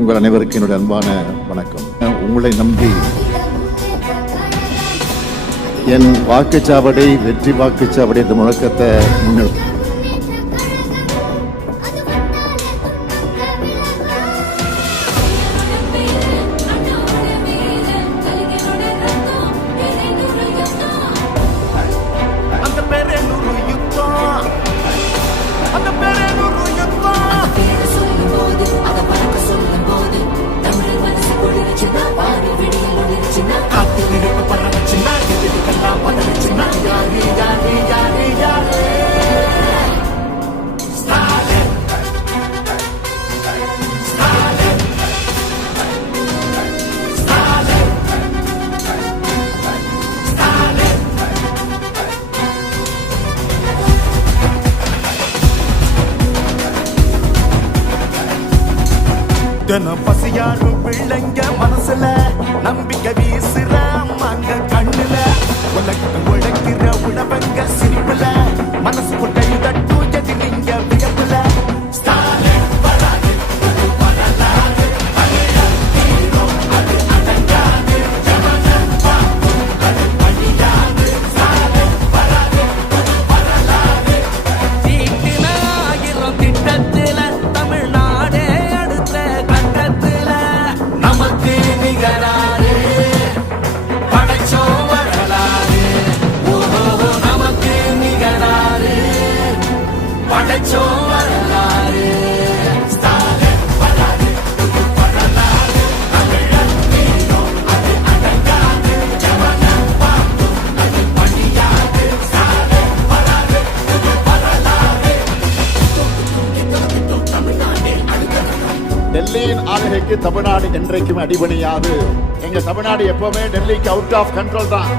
உங்கள் அனைவருக்கும் என்னுடைய அன்பான வணக்கம். உங்களை நம்பி என் வாக்குச்சாவடி வெற்றி வாக்குச்சாவடி என்ற முழக்கத்தை முன்னெடுத்து தினம் பசியாரும் பிள்ளைங்க மனசுல நம்பிக்கை வீசுற அம்மாங்க கண்ணுல உலகத்தை உழைக்கிற உணவங்க சிரிப்புல மனசு கொட்டை தட்டு எதி நீங்க வியப்புல டெல்லியின் ஆளுகைக்கு தமிழ்நாடு என்றைக்கும் அடிபணியாது. எங்க தமிழ்நாடு எப்பவுமே டெல்லிக்கு அவுட் ஆஃப் கண்ட்ரோல் தான்.